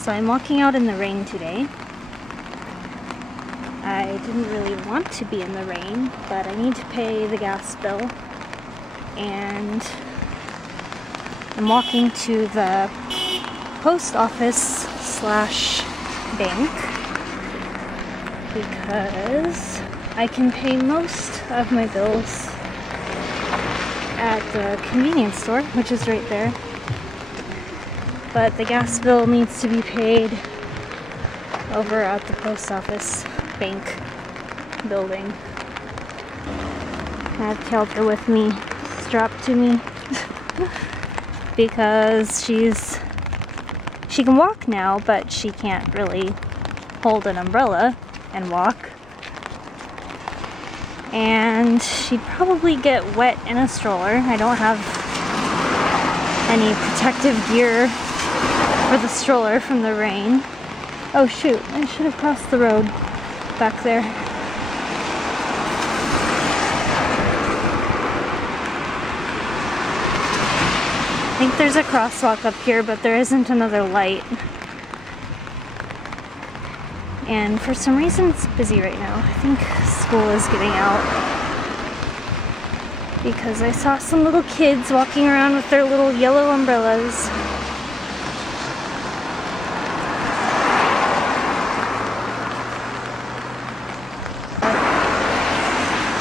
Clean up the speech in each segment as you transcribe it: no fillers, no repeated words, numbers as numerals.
So I'm walking out in the rain today. I didn't really want to be in the rain, but I need to pay the gas bill. And I'm walking to the post office / bank because I can pay most of my bills at the convenience store, which is right there. But the gas bill needs to be paid over at the post office bank building. I have Kelter with me, strapped to me, because she can walk now, but she can't really hold an umbrella and walk. And she'd probably get wet in a stroller. I don't have any protective gear for the stroller from the rain. Oh shoot, I should have crossed the road back there. I think there's a crosswalk up here, but there isn't another light. And for some reason it's busy right now. I think school is getting out. Because I saw some little kids walking around with their little yellow umbrellas.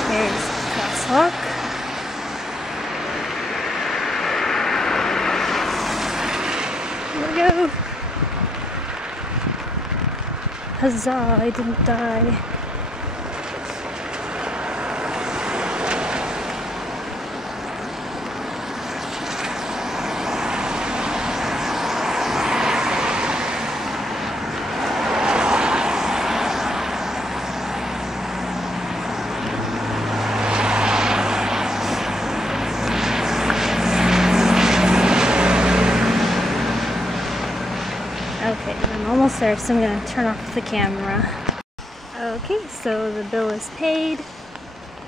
There's the crosswalk. Here we go. Huzzah, I didn't die. Okay, I'm almost there, so I'm going to turn off the camera. Okay, so the bill is paid.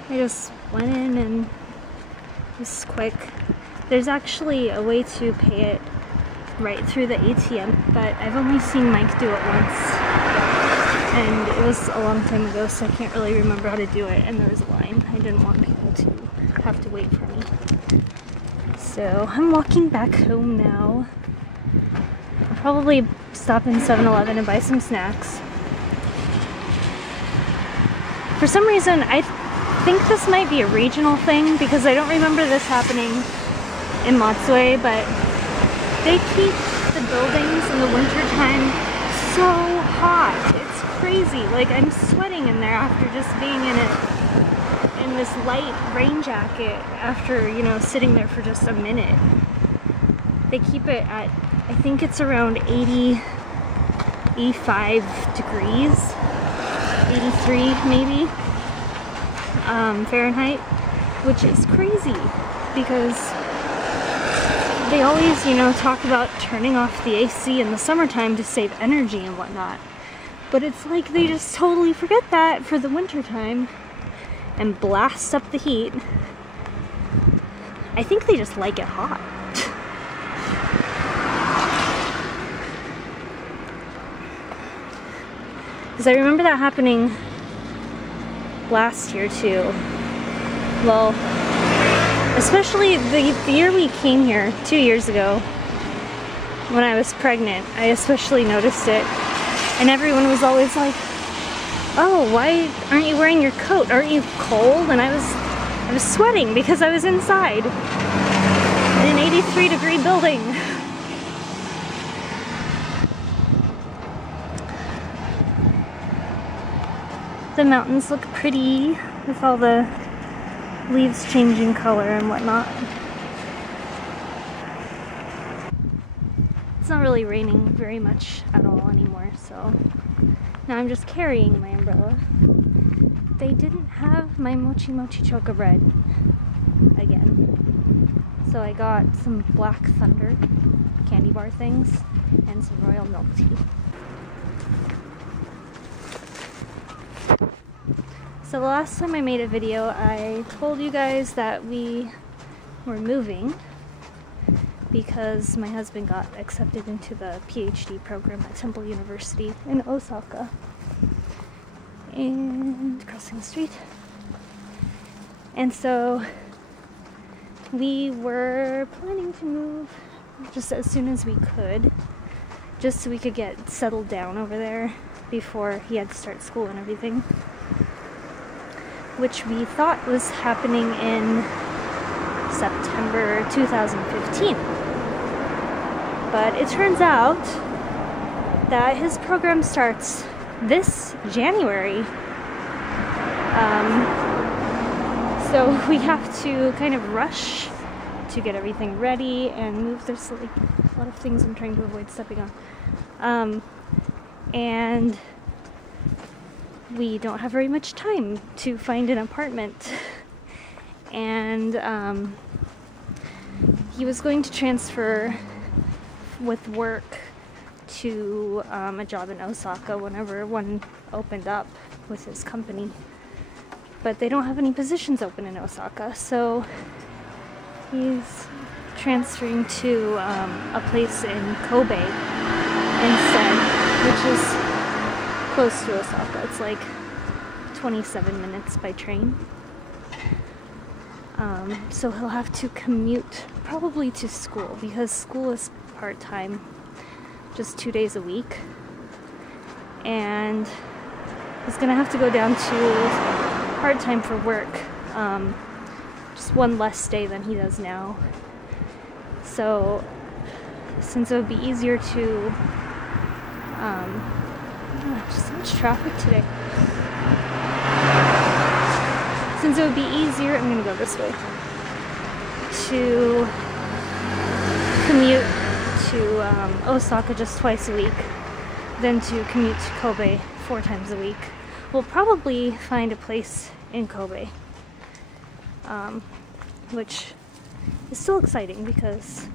I just went in and this is quick. There's actually a way to pay it right through the ATM, but I've only seen Mike do it once. And it was a long time ago, so I can't really remember how to do it, and there was a line. I didn't want people to have to wait for me. So I'm walking back home now. I'll probably stop in 7-Eleven and buy some snacks. For some reason, I think this might be a regional thing because I don't remember this happening in Matsue, but they keep the buildings in the wintertime so hot. It's crazy. Like, I'm sweating in there after just being in this light rain jacket after, you know, sitting there for just a minute. They keep it at, I think it's around 85 degrees, 83 maybe, Fahrenheit, which is crazy because they always, you know, talk about turning off the AC in the summertime to save energy and whatnot. But it's like they just totally forget that for the wintertime and blast up the heat. I think they just like it hot. Because I remember that happening last year too. Well, especially the year we came here 2 years ago when I was pregnant. I especially noticed it. And everyone was always like, oh, why aren't you wearing your coat? Aren't you cold? And I was sweating because I was inside in an 83-degree building. The mountains look pretty with all the leaves changing color and whatnot. It's not really raining very much at all anymore, so now I'm just carrying my umbrella. They didn't have my Mochi Mochi Choco Bread again, so I got some Black Thunder candy bar things and some Royal Milk Tea. So the last time I made a video, I told you guys that we were moving, because my husband got accepted into the PhD program at Temple University in Osaka. And crossing the street. And so we were planning to move just as soon as we could, just so we could get settled down over there before he had to start school and everything, which we thought was happening in September 2015. But it turns out that his program starts this January. So we have to kind of rush to get everything ready and move. There's like a lot of things I'm trying to avoid stepping on. And we don't have very much time to find an apartment. And he was going to transfer with work to a job in Osaka whenever one opened up with his company. But they don't have any positions open in Osaka, so he's transferring to a place in Kobe instead, which is close to Osaka. It's like 27 minutes by train. So he'll have to commute probably to school, because school is part-time, just 2 days a week. And he's gonna have to go down to part-time for work, just one less day than he does now. So since it would be easier to just so much traffic today. Since it would be easier, I'm gonna go this way, to commute to Osaka just twice a week than to commute to Kobe 4 times a week. We'll probably find a place in Kobe, which is still exciting because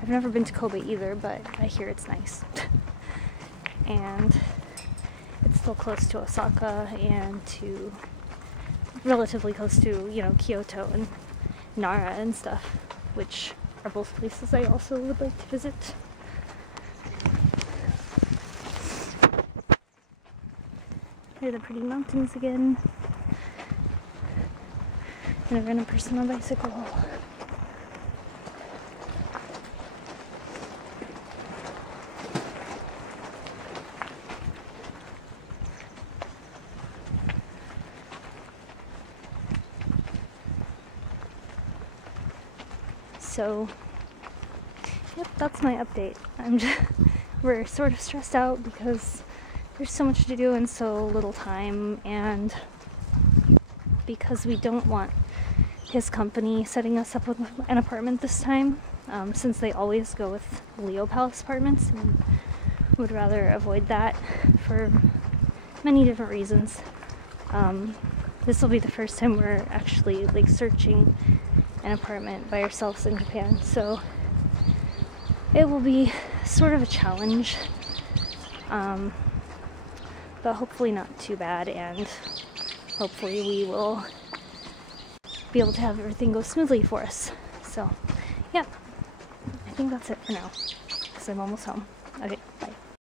I've never been to Kobe either, but I hear it's nice. And it's still close to Osaka and to relatively close to, you know, Kyoto and Nara and stuff, which are both places I also would like to visit. Here are the pretty mountains again. And a random person on a bicycle. So, yep, that's my update. We're sort of stressed out because there's so much to do in so little time, and because we don't want his company setting us up with an apartment this time, since they always go with Leo Palace apartments, and would rather avoid that for many different reasons. This will be the first time we're actually like searching an apartment by ourselves in Japan, so it will be sort of a challenge, but hopefully not too bad, and hopefully we will be able to have everything go smoothly for us. So yeah, I think that's it for now, because I'm almost home.